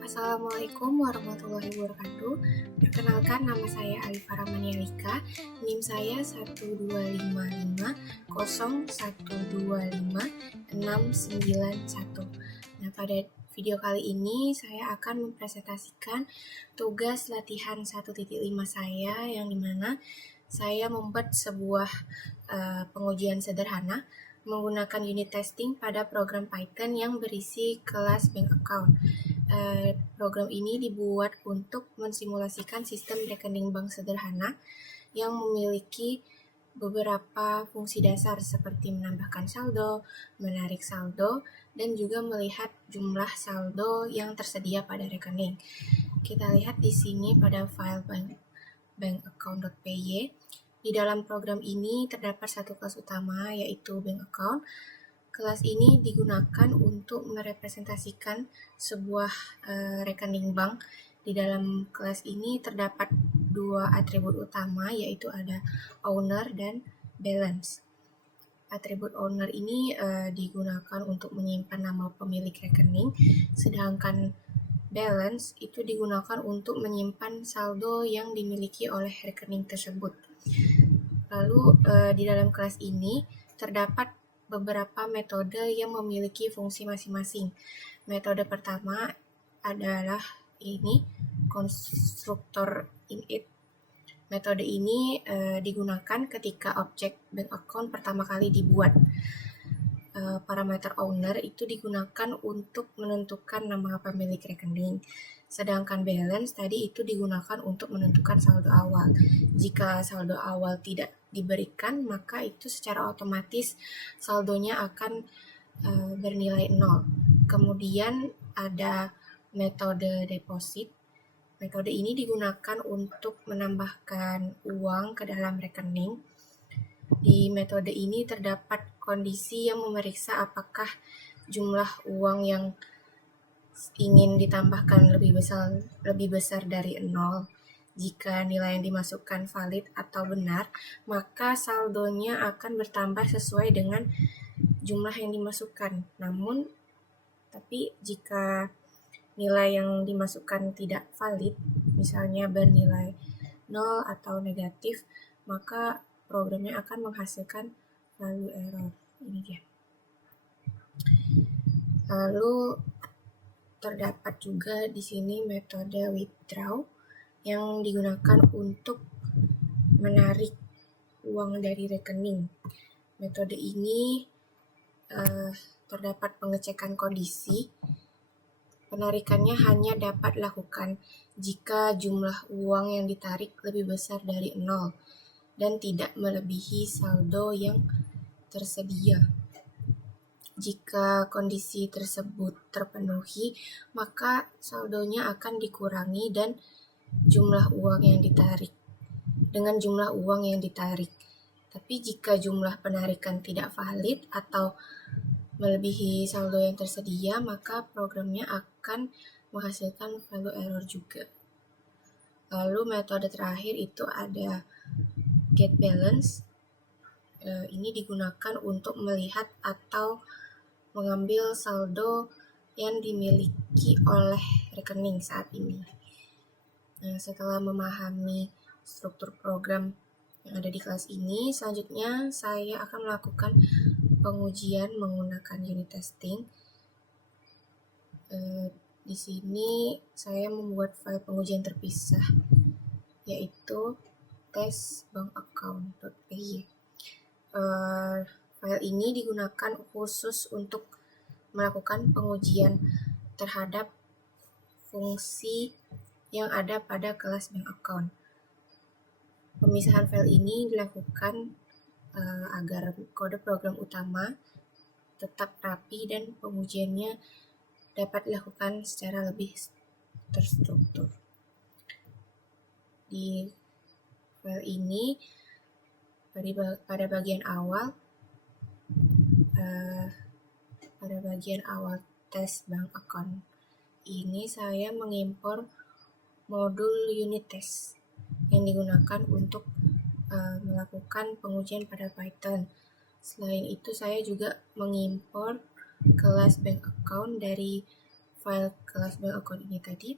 Assalamualaikum warahmatullahi wabarakatuh. Perkenalkan, nama saya Alifah Ramanialika. NIM saya 1255001256991. Nah, pada video kali ini saya akan mempresentasikan tugas latihan 1.5 saya, yang dimana saya membuat sebuah pengujian sederhana menggunakan unit testing pada program Python yang berisi kelas bank account. Program ini dibuat untuk mensimulasikan sistem rekening bank sederhana yang memiliki beberapa fungsi dasar seperti menambahkan saldo, menarik saldo, dan juga melihat jumlah saldo yang tersedia pada rekening. Kita lihat di sini pada file bankaccount.py. Di dalam program ini terdapat satu kelas utama, yaitu bank account. Kelas ini digunakan untuk merepresentasikan sebuah rekening bank. Di dalam kelas ini terdapat dua atribut utama, yaitu ada owner dan balance. Atribut owner ini digunakan untuk menyimpan nama pemilik rekening, sedangkan balance itu digunakan untuk menyimpan saldo yang dimiliki oleh rekening tersebut. Lalu di dalam kelas ini terdapat beberapa metode yang memiliki fungsi masing-masing. Metode pertama adalah ini, konstruktor init. Metode ini digunakan ketika objek bank account pertama kali dibuat. Parameter owner itu digunakan untuk menentukan nama pemilik rekening. Sedangkan balance tadi itu digunakan untuk menentukan saldo awal. Jika saldo awal tidak diberikan, maka itu secara otomatis saldonya akan bernilai 0. Kemudian ada metode deposit. Metode ini digunakan untuk menambahkan uang ke dalam rekening. Di metode ini terdapat kondisi yang memeriksa apakah jumlah uang yang ingin ditambahkan lebih besar dari 0. Jika nilai yang dimasukkan valid atau benar, maka saldonya akan bertambah sesuai dengan jumlah yang dimasukkan. Tapi jika nilai yang dimasukkan tidak valid, misalnya bernilai 0 atau negatif, maka programnya akan menghasilkan value error. Ini dia. Lalu terdapat juga di sini metode withdraw yang digunakan untuk menarik uang dari rekening. Metode ini terdapat pengecekan kondisi. Penarikannya hanya dapat dilakukan jika jumlah uang yang ditarik lebih besar dari 0 dan tidak melebihi saldo yang tersedia. Jika kondisi tersebut terpenuhi, maka saldonya akan dikurangi dan jumlah uang yang ditarik dengan jumlah uang yang ditarik. Tapi jika jumlah penarikan tidak valid atau melebihi saldo yang tersedia, maka programnya akan menghasilkan value error juga. Lalu metode terakhir itu ada get balance. Ini digunakan untuk melihat atau mengambil saldo yang dimiliki oleh rekening saat ini. Nah, setelah memahami struktur program yang ada di kelas ini, selanjutnya saya akan melakukan pengujian menggunakan unit testing. Di sini saya membuat file pengujian terpisah, yaitu test.bankaccount.py. File ini digunakan khusus untuk melakukan pengujian terhadap fungsi yang ada pada kelas bank account. Pemisahan file ini dilakukan agar kode program utama tetap rapi dan pengujiannya dapat dilakukan secara lebih terstruktur. Di file ini pada bagian awal tes bank account ini saya mengimpor modul unit test yang digunakan untuk melakukan pengujian pada Python. Selain itu, saya juga mengimpor kelas bank account dari file kelas bank account ini tadi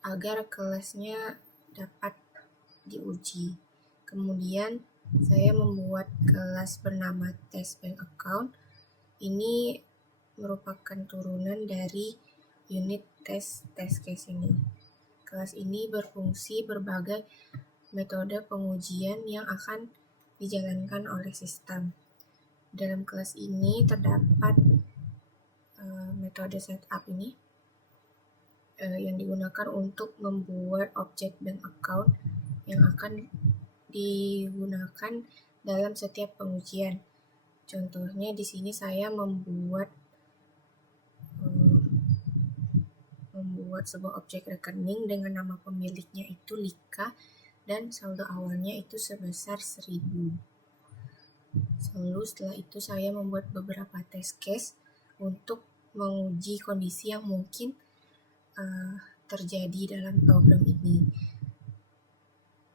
agar kelasnya dapat diuji. Kemudian saya membuat kelas bernama test bank account. Ini merupakan turunan dari unit test case ini. Kelas ini berfungsi berbagai metode pengujian yang akan dijalankan oleh sistem. Dalam kelas ini terdapat metode setup ini yang digunakan untuk membuat objek bank account yang akan digunakan dalam setiap pengujian. Contohnya di sini saya membuat sebuah objek rekening dengan nama pemiliknya itu Lika dan saldo awalnya itu sebesar 1.000. Lalu setelah itu saya membuat beberapa test case untuk menguji kondisi yang mungkin terjadi dalam program ini.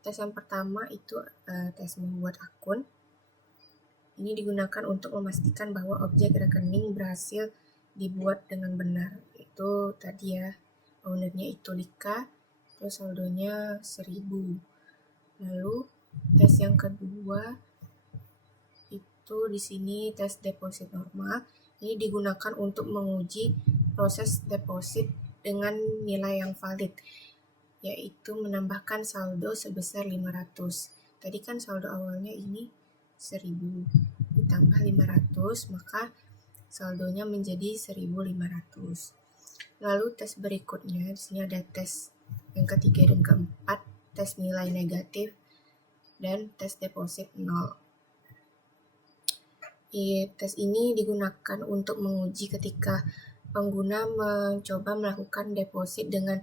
Tes yang pertama itu tes membuat akun. Ini digunakan untuk memastikan bahwa objek rekening berhasil dibuat dengan benar. Itu tadi ya, ownernya itu Lika, terus saldonya 1.000. Lalu tes yang kedua itu di sini tes deposit normal. Ini digunakan untuk menguji proses deposit dengan nilai yang valid, yaitu menambahkan saldo sebesar 500. Tadi kan saldo awalnya ini 1.000 ditambah 500, maka saldonya menjadi 1.500. Lalu tes berikutnya, di sini ada tes yang ketiga dan keempat, tes nilai negatif dan tes deposit 0. Tes ini digunakan untuk menguji ketika pengguna mencoba melakukan deposit dengan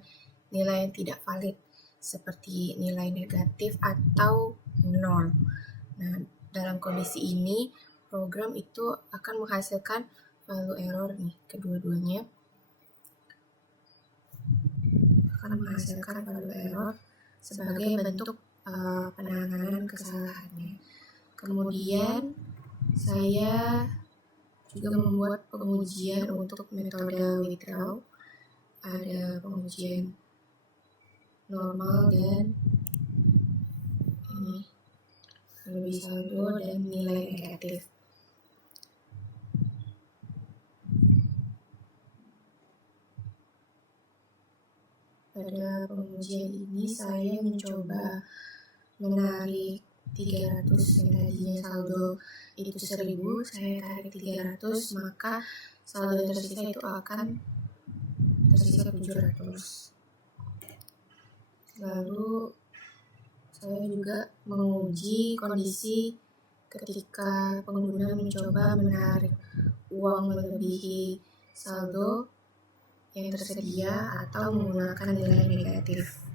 nilai yang tidak valid, seperti nilai negatif atau 0. Nah, dalam kondisi ini, program itu akan menghasilkan value error nih, kedua-duanya akan menghasilkan value error sebagai bentuk penanganan kesalahannya. Kemudian saya juga membuat pengujian untuk metode withdraw. Ada pengujian normal dan ini lebih saldo dan nilai negatif. Pada pengujian ini saya mencoba menarik 300 yang tadinya saldo itu 1.000, saya tarik 300, maka saldo yang tersisa itu akan tersisa 700. Lalu saya juga menguji kondisi ketika pengguna mencoba menarik uang melebihi saldo yang tersedia atau menggunakan nilai negatif.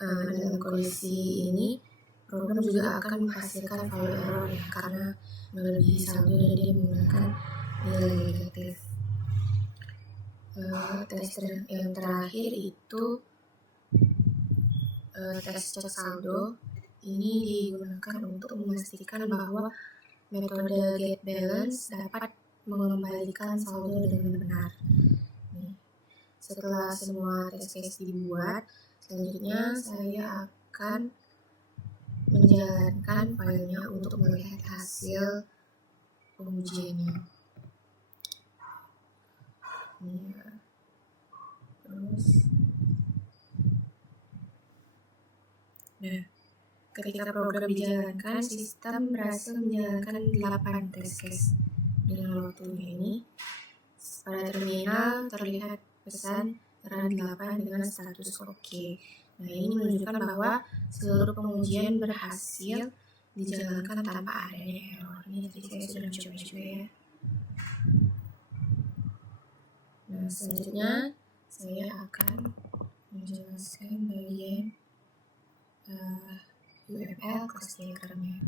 Dalam kondisi ini, program juga akan menghasilkan value error ya, karena melebihi saldo dan dia menggunakan nilai negatif. Tes yang terakhir itu tes cek saldo. Ini digunakan untuk memastikan bahwa metode get balance dapat mengembalikan saldo dengan benar. Setelah semua test case dibuat, selanjutnya saya akan menjalankan filenya untuk melihat hasil pengujiannya. Ketika program dijalankan, sistem berhasil menjalankan 8 test case dengan waktunya ini. Pada terminal terlihat pesan run 8 dengan status oke. Nah, ini menunjukkan bahwa seluruh pengujian berhasil dijalankan tanpa adanya error. Ini tadi saya sudah mencoba juga ya. Nah, selanjutnya saya akan menjelaskan bagian UML class diagramnya.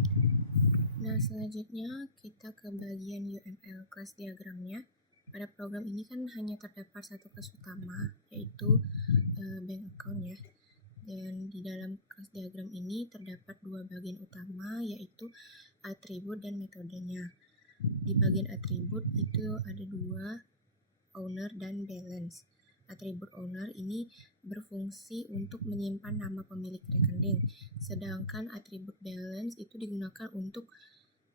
Nah, selanjutnya kita ke bagian UML class diagramnya. Pada program ini kan hanya terdapat satu kelas utama, yaitu bank account ya. Dan di dalam kelas diagram ini terdapat dua bagian utama, yaitu atribut dan metodenya. Di bagian atribut itu ada dua, owner dan balance. Atribut owner ini berfungsi untuk menyimpan nama pemilik rekening, sedangkan atribut balance itu digunakan untuk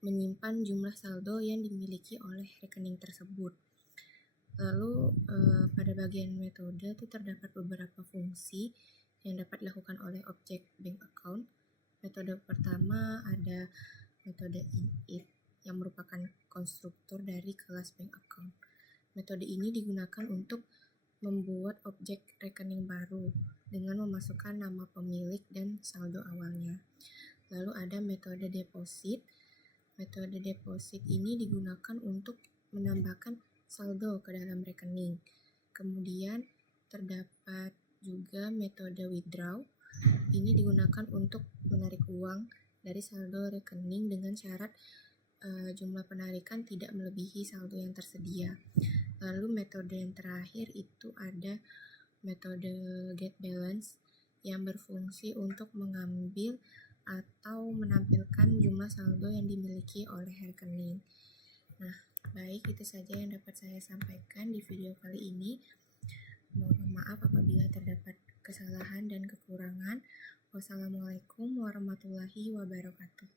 menyimpan jumlah saldo yang dimiliki oleh rekening tersebut. Lalu pada bagian metode itu terdapat beberapa fungsi yang dapat dilakukan oleh objek bank account. Metode pertama ada metode init yang merupakan konstruktor dari kelas bank account. Metode ini digunakan untuk membuat objek rekening baru dengan memasukkan nama pemilik dan saldo awalnya. Lalu ada metode deposit. Metode deposit ini digunakan untuk menambahkan saldo ke dalam rekening. Kemudian terdapat juga metode withdraw. Ini digunakan untuk menarik uang dari saldo rekening dengan syarat jumlah penarikan tidak melebihi saldo yang tersedia. Lalu metode yang terakhir itu ada metode get balance yang berfungsi untuk mengambil atau menampilkan jumlah saldo yang dimiliki oleh rekening. Nah, baik, itu saja yang dapat saya sampaikan di video kali ini. Mohon maaf apabila terdapat kesalahan dan kekurangan. Wassalamualaikum warahmatullahi wabarakatuh.